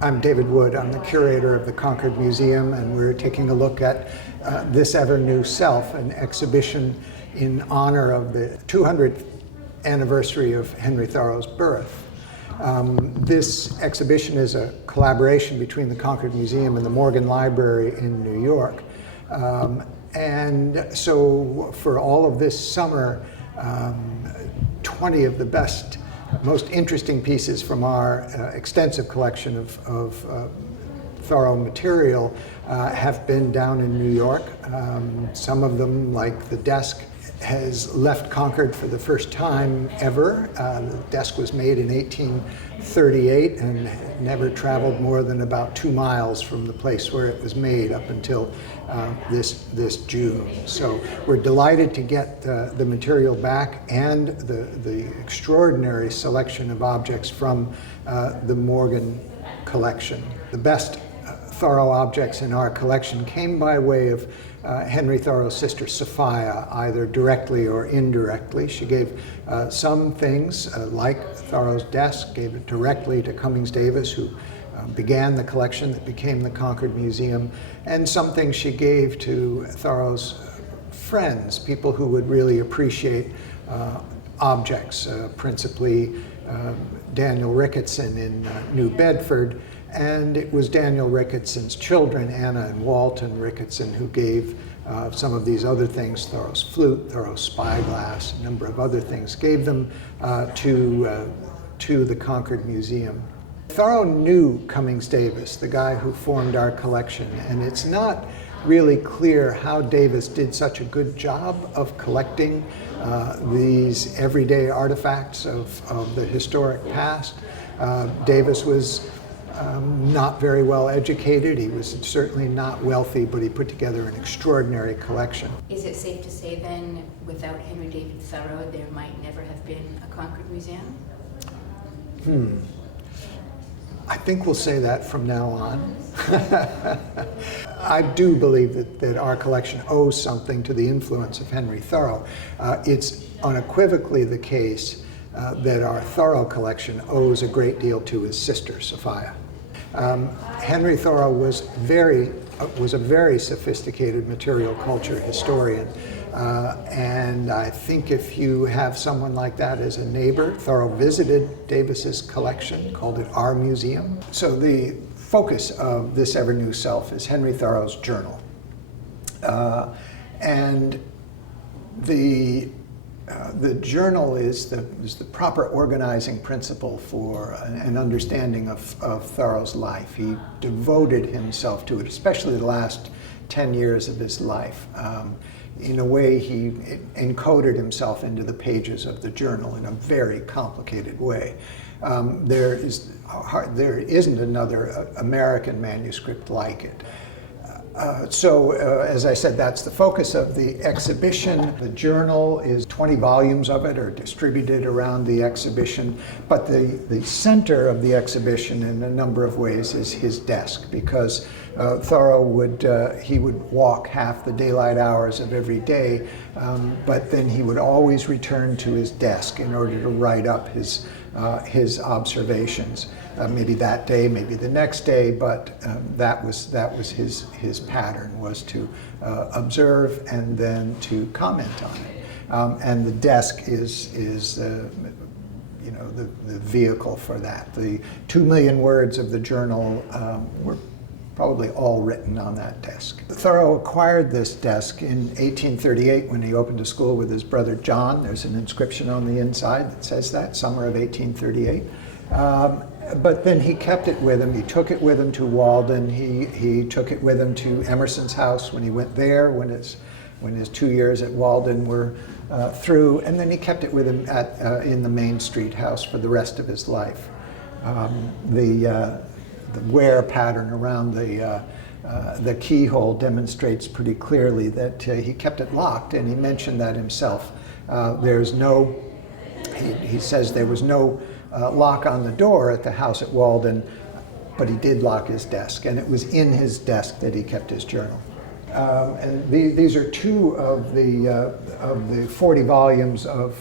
I'm David Wood. I'm the curator of the Concord Museum, and we're taking a look at This Ever New Self, an exhibition in honor of the 200th anniversary of Henry Thoreau's birth. This exhibition is a collaboration between the Concord Museum and the Morgan Library in New York. And so for all of this summer, 20 of the best, most interesting pieces from our extensive collection of Thoreau material have been down in New York. Some of them, like the desk, has left Concord for the first time ever. The desk was made in 1838 and never traveled more than about 2 miles from the place where it was made up until this June. So we're delighted to get the material back and the extraordinary selection of objects from the Morgan collection. The best Thoreau objects in our collection came by way of Henry Thoreau's sister Sophia, either directly or indirectly. She gave some things, like Thoreau's desk, gave it directly to Cummings Davis, who began the collection that became the Concord Museum, and some things she gave to Thoreau's friends, people who would really appreciate objects, principally Daniel Ricketson in New Bedford. And it was Daniel Ricketson's children, Anna and Walton Ricketson, who gave some of these other things, Thoreau's flute, Thoreau's spyglass, a number of other things, gave them to the Concord Museum. Thoreau knew Cummings Davis, the guy who formed our collection, and it's not really clear how Davis did such a good job of collecting these everyday artifacts of the historic past. Davis was not very well educated. He was certainly not wealthy, but he put together an extraordinary collection. Is it safe to say then, without Henry David Thoreau, there might never have been a Concord Museum? I think we'll say that from now on. I do believe that our collection owes something to the influence of Henry Thoreau. It's unequivocally the case that our Thoreau collection owes a great deal to his sister, Sophia. Henry Thoreau was a very sophisticated material culture historian, and I think if you have someone like that as a neighbor, Thoreau visited Davis's collection, called it our museum. So the focus of This Ever New Self is Henry Thoreau's journal, and the journal is the proper organizing principle for an understanding of Thoreau's life. He devoted himself to it, especially the last 10 years of his life. In a way, he encoded himself into the pages of the journal in a very complicated way. There isn't another American manuscript like it. So, as I said, that's the focus of the exhibition. The journal is 20 volumes of it are distributed around the exhibition, but the center of the exhibition in a number of ways is his desk, because Thoreau would walk half the daylight hours of every day, but then he would always return to his desk in order to write up his observations. Maybe that day, maybe the next day, but that was his pattern, was to observe and then to comment on it. And the desk is the vehicle for that. The 2 million words of the journal were probably all written on that desk. Thoreau acquired this desk in 1838 when he opened a school with his brother John. There's an inscription on the inside that says that, summer of 1838. But then he kept it with him. He took it with him to Walden. He took it with him to Emerson's house when he went there, when his 2 years at Walden were through, and then he kept it with him in the Main Street house for the rest of his life. The wear pattern around the keyhole demonstrates pretty clearly that he kept it locked, and he mentioned that himself. He says there was no lock on the door at the house at Walden, but he did lock his desk, and it was in his desk that he kept his journal. And these are two of the 40 volumes of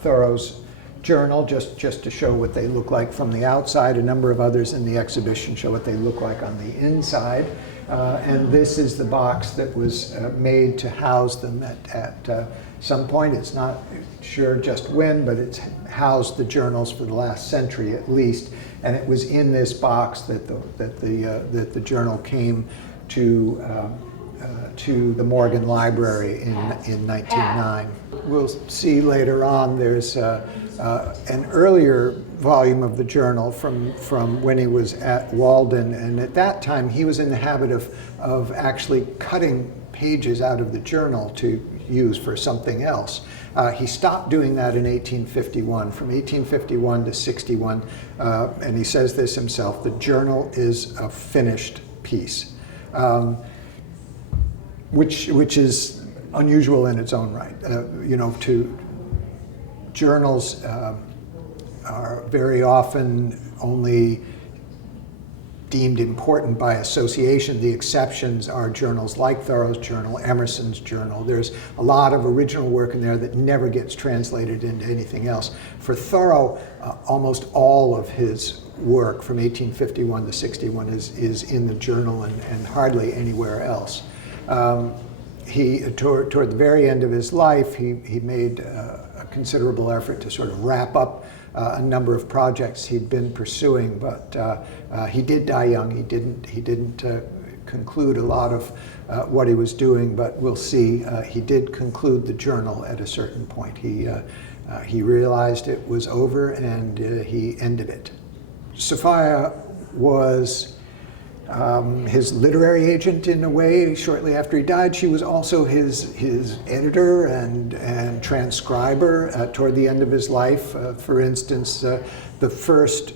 Thoreau's journal, just to show what they look like from the outside. A number of others in the exhibition show what they look like on the inside. And this is the box that was made to house them at some point. It's not sure just when, but it's housed the journals for the last century at least. And it was in this box that the journal came to the Morgan Library in 1909. We'll see later on there's an earlier volume of the journal from when he was at Walden, and at that time he was in the habit of actually cutting pages out of the journal to use for something else. He stopped doing that in 1851. From 1851 to 61, and he says this himself, the journal is a finished piece. Which is unusual in its own right. Journals are very often only deemed important by association. The exceptions are journals like Thoreau's journal, Emerson's journal. There's a lot of original work in there that never gets translated into anything else. For Thoreau, almost all of his work from 1851 to 61 is in the journal and hardly anywhere else. Toward the very end of his life, he made a considerable effort to sort of wrap up a number of projects he'd been pursuing, but he did die young. He didn't conclude a lot of what he was doing, but we'll see. He did conclude the journal at a certain point. He realized it was over, and he ended it. Sophia was his literary agent in a way. Shortly after he died, she was also his editor and transcriber toward the end of his life. For instance, the first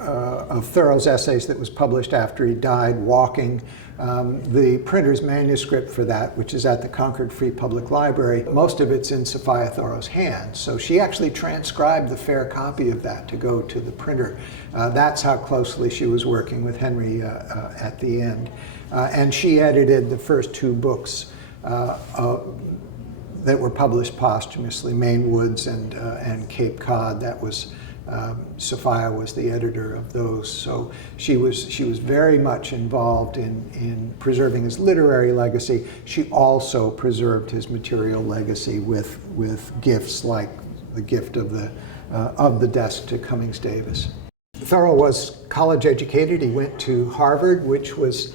of Thoreau's essays that was published after he died, Walking, the printer's manuscript for that, which is at the Concord Free Public Library, most of it's in Sophia Thoreau's hands. So she actually transcribed the fair copy of that to go to the printer. That's how closely she was working with Henry at the end. And she edited the first two books that were published posthumously, Maine Woods and Cape Cod. That was Sophia was the editor of those, so she was very much involved in preserving his literary legacy. She also preserved his material legacy with gifts like the gift of the desk to Cummings Davis. Thoreau was college educated. He went to Harvard, which was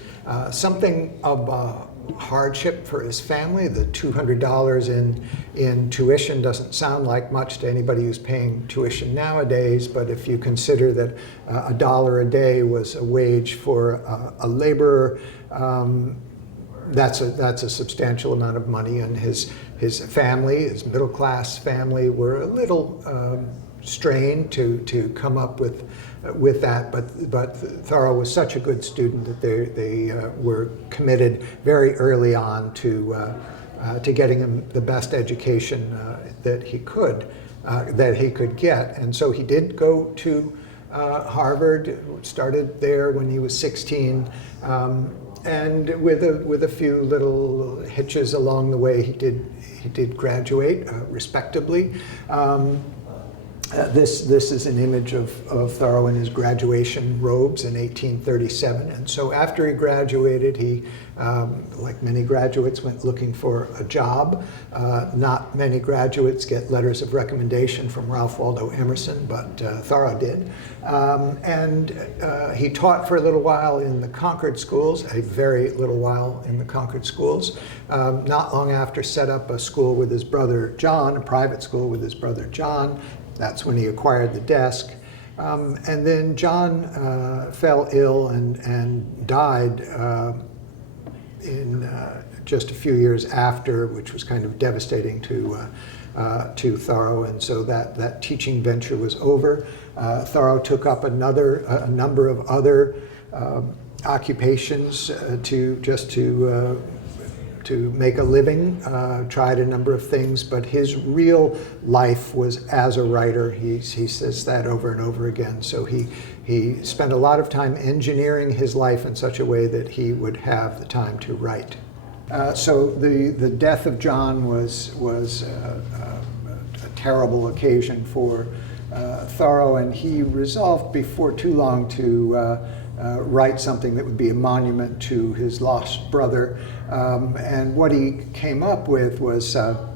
something of a hardship for his family. The $200 in tuition doesn't sound like much to anybody who's paying tuition nowadays, but if you consider that $1 a day was a wage for a laborer, that's a substantial amount of money. And his family, his middle class family, were a little strained to come up with that, but Thoreau was such a good student that they were committed very early on to getting him the best education that he could get, and so he did go to Harvard. Started there when he was 16, and with a few little hitches along the way, he did graduate respectably. This is an image of Thoreau in his graduation robes in 1837. And so after he graduated, he, like many graduates, went looking for a job. Not many graduates get letters of recommendation from Ralph Waldo Emerson, but Thoreau did. And he taught for a little while in the Concord schools, a very little while in the Concord schools. Not long after, set up a school with his brother John, a private school with his brother John. That's when he acquired the desk. And then John fell ill and died in just a few years after, which was kind of devastating to Thoreau. And so that teaching venture was over. Thoreau took up a number of other occupations to make a living, tried a number of things, but his real life was as a writer. He says that over and over again. So he spent a lot of time engineering his life in such a way that he would have the time to write. So the death of John was a terrible occasion for Thoreau, and he resolved before too long to write something that would be a monument to his lost brother. And what he came up with was a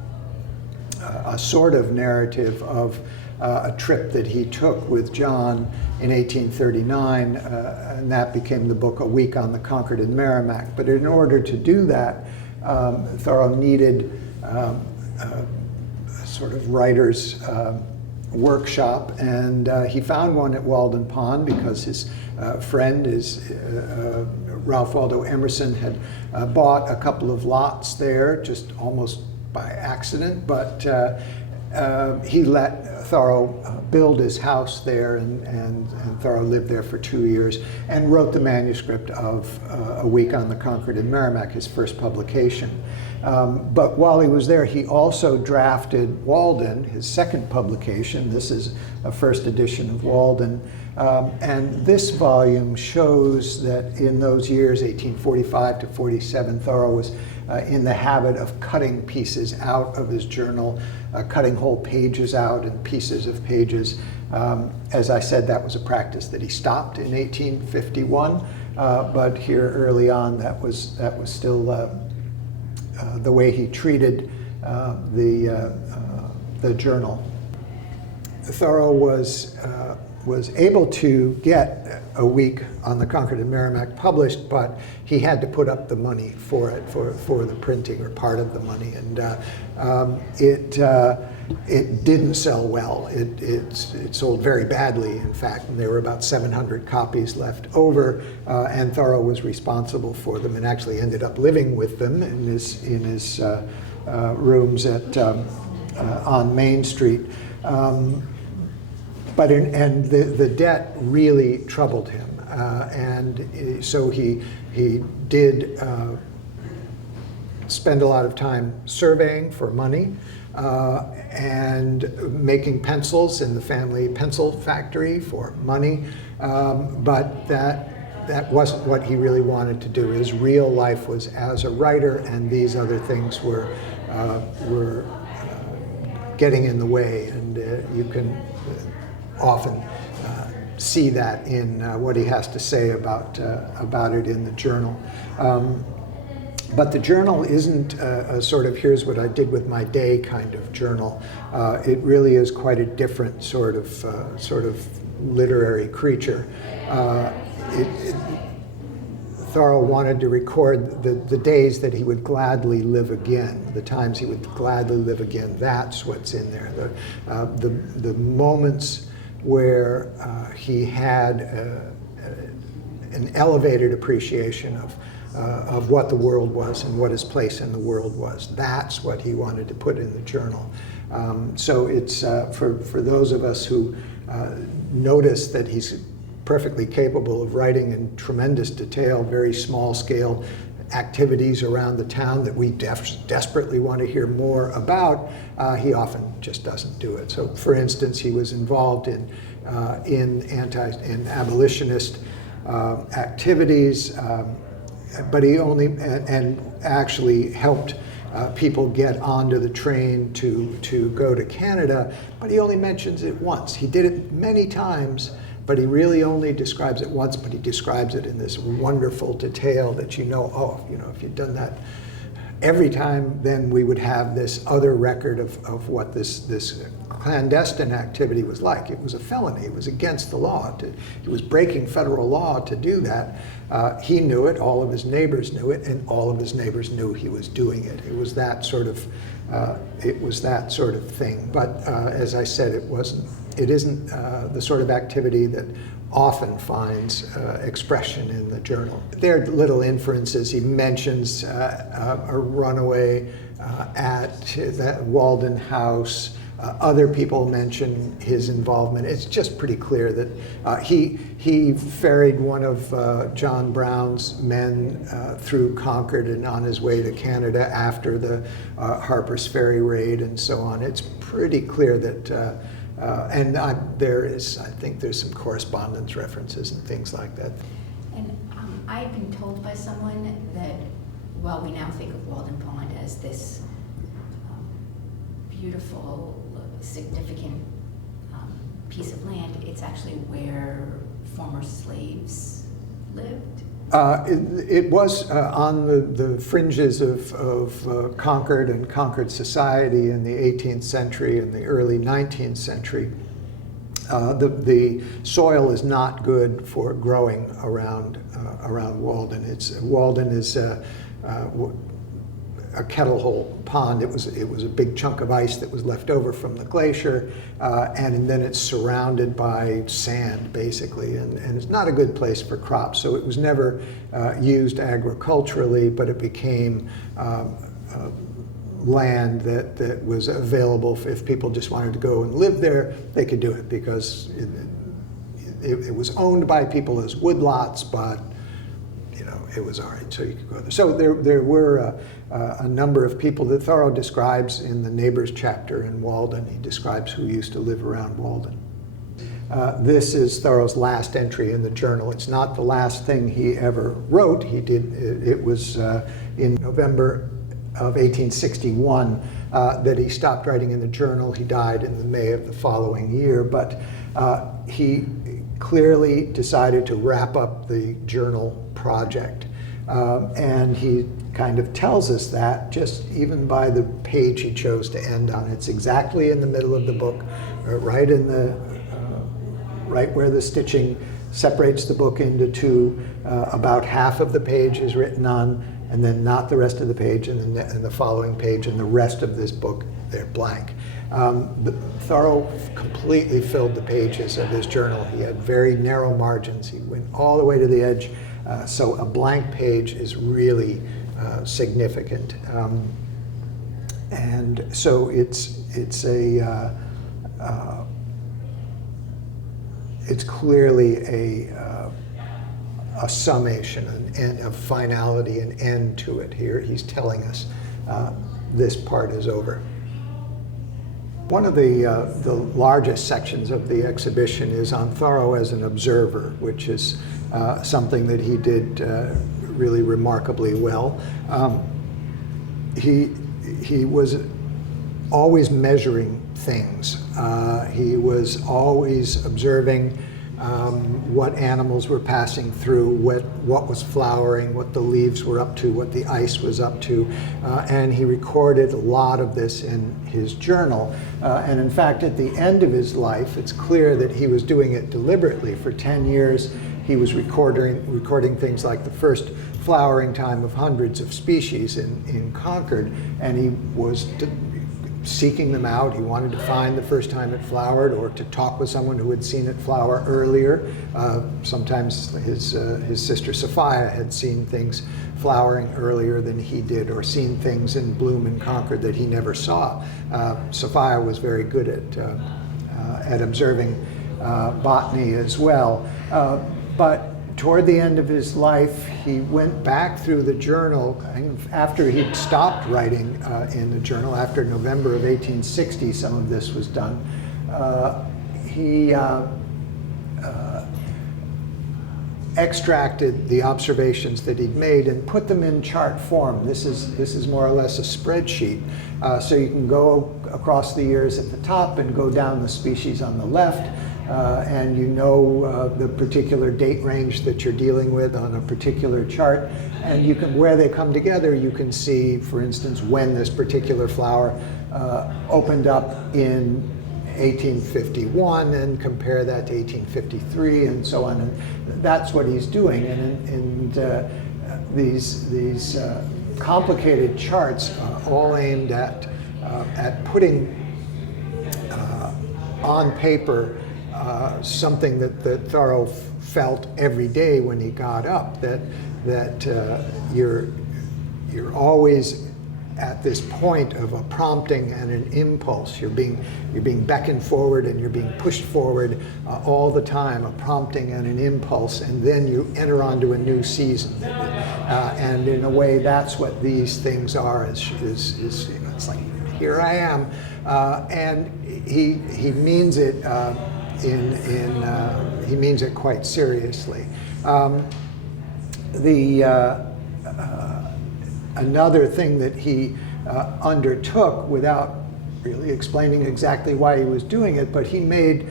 sort of narrative of a trip that he took with John in 1839, and that became the book A Week on the Concord and Merrimack. But in order to do that, Thoreau needed a sort of writer's workshop, and he found one at Walden Pond because his friend Ralph Waldo Emerson had bought a couple of lots there just almost by accident, but he let Thoreau build his house there, and Thoreau lived there for 2 years and wrote the manuscript of A Week on the Concord and Merrimack, his first publication. But while he was there, he also drafted Walden, his second publication. This is a first edition of Walden. And this volume shows that in those years, 1845 to 47, Thoreau was in the habit of cutting pieces out of his journal, cutting whole pages out and pieces of pages. As I said, that was a practice that he stopped in 1851, but here early on, that was still the way he treated the journal. Thoreau was able to get A Week on the Concord and Merrimack published, but he had to put up the money for it, for the printing, or part of the money, and it didn't sell well. It sold very badly, in fact, and there were about 700 copies left over, and Thoreau was responsible for them and actually ended up living with them in his rooms on Main Street. But the debt really troubled him, and so he did spend a lot of time surveying for money and making pencils in the family pencil factory for money, but that wasn't what he really wanted to do. His real life was as a writer, and these other things were getting in the way, and you can often see that in what he has to say about it in the journal. But the journal isn't a sort of here's what I did with my day kind of journal. It really is quite a different sort of literary creature. Thoreau wanted to record the days that he would gladly live again, the times he would gladly live again. That's what's in there. The moments where he had an elevated appreciation of what the world was and what his place in the world was. That's what he wanted to put in the journal. So it's for those of us who notice that he's perfectly capable of writing in tremendous detail, very small scale activities around the town that we desperately want to hear more about, he often just doesn't do it. So, for instance, he was involved in abolitionist activities, but he only and actually helped people get onto the train to go to Canada, but he only mentions it once. He did it many times, but he really only describes it once, but he describes it in this wonderful detail that if you'd done that every time, then we would have this other record of what this clandestine activity was like. It was a felony. It was against the law. He was breaking federal law to do that. He knew it. All of his neighbors knew it, and all of his neighbors knew he was doing it. It was that sort of thing. But as I said, it isn't the sort of activity that often finds expression in the journal. There are little inferences. He mentions a runaway at that Walden house. Other people mention his involvement. It's just pretty clear that he ferried one of John Brown's men through Concord and on his way to Canada after the Harper's Ferry raid and so on. It's pretty clear that, I think there's some correspondence references and things like that. And I've been told by someone that, well, we now think of Walden Pond as this beautiful, significant piece of land, it's actually where former slaves lived? It was on the fringes of Concord and Concord society in the 18th century and the early 19th century. The soil is not good for growing around Walden. Walden is a kettle hole pond. It was a big chunk of ice that was left over from the glacier, and then it's surrounded by sand, basically, and it's not a good place for crops. So it was never used agriculturally, but it became land that was available if people just wanted to go and live there. They could do it because it was owned by people as woodlots, but it was all right, so you could go there. So there were a number of people that Thoreau describes in the Neighbors chapter in Walden. He describes who used to live around Walden. This is Thoreau's last entry in the journal. It's not the last thing he ever wrote. It was in November of 1861 that he stopped writing in the journal. He died in the May of the following year, but he clearly decided to wrap up the journal project. And he kind of tells us that just even by the page he chose to end on. It's exactly in the middle of the book, right where the stitching separates the book into two. About half of the page is written on, and then not the rest of the page, and the following page, and the rest of this book, they're blank. Thoreau completely filled the pages of his journal. He had very narrow margins. He went all the way to the edge. So a blank page is really significant. And so it's clearly a summation and a finality, an end to it here. He's telling us this part is over. One of the largest sections of the exhibition is on Thoreau as an observer, which is something that he did really remarkably well. He was always measuring things. He was always observing what animals were passing through, what was flowering, what the leaves were up to, what the ice was up to, and he recorded a lot of this in his journal. And in fact, at the end of his life, it's clear that he was doing it deliberately. For 10 years, he was recording things like the first flowering time of hundreds of species in Concord, and he was seeking them out. He wanted to find the first time it flowered, or to talk with someone who had seen it flower earlier. Sometimes his sister Sophia had seen things flowering earlier than he did, or seen things in bloom in Concord that he never saw. Sophia was very good at observing botany as well. But toward the end of his life, he went back through the journal after he'd stopped writing in the journal. After November of 1860, some of this was done. He extracted the observations that he'd made and put them in chart form. This is more or less a spreadsheet. So you can go across the years at the top and go down the species on the left. And you know the particular date range that you're dealing with on a particular chart, and you can, where they come together, you can see, for instance, when this particular flower opened up in 1851 and compare that to 1853 and so on. And that's what he's doing. And these complicated charts all aimed at putting on paper something that Thoreau felt every day when he got up, that you're always at this point of a prompting and an impulse. You're being beckoned forward and you're being pushed forward all the time, a prompting and an impulse, and then you enter onto a new season. And in a way, that's what these things are. It's like, here I am, and he means it. He means it quite seriously. Another thing that he undertook without really explaining exactly why he was doing it, but he made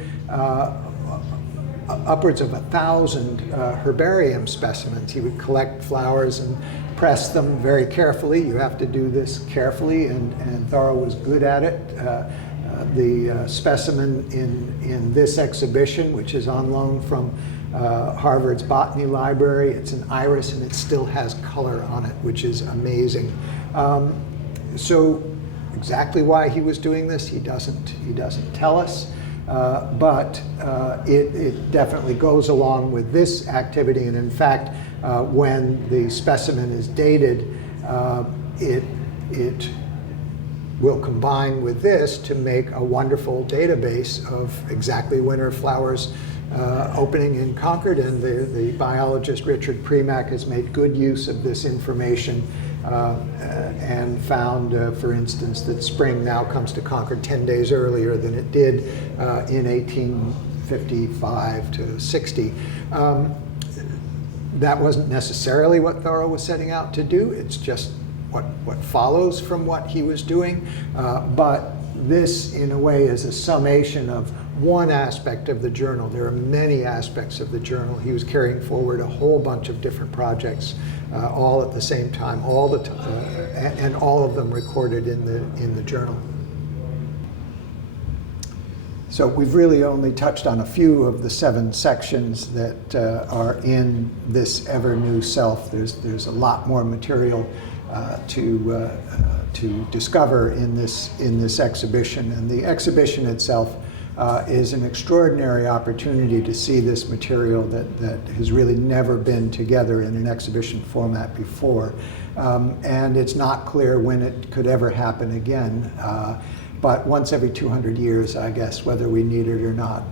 upwards of 1,000 herbarium specimens. He would collect flowers and press them very carefully. You have to do this carefully, and Thoreau was good at it. The specimen in this exhibition, which is on loan from Harvard's Botany Library, it's an iris and it still has color on it, which is amazing. So exactly why he was doing this, he doesn't tell us. But it definitely goes along with this activity, and in fact, when the specimen is dated, it will combine with this to make a wonderful database of exactly winter flowers opening in Concord, and the biologist Richard Premack has made good use of this information and found, for instance, that spring now comes to Concord 10 days earlier than it did in 1855 to 60. That wasn't necessarily what Thoreau was setting out to do. It's just what follows from what he was doing. But this, in a way, is a summation of one aspect of the journal. There are many aspects of the journal. He was carrying forward a whole bunch of different projects all at the same time, and all of them recorded in the journal. So we've really only touched on a few of the 7 sections that are in this ever new self. There's a lot more material to discover in this exhibition, and the exhibition itself is an extraordinary opportunity to see this material that has really never been together in an exhibition format before, and it's not clear when it could ever happen again. But once every 200 years, I guess, whether we need it or not.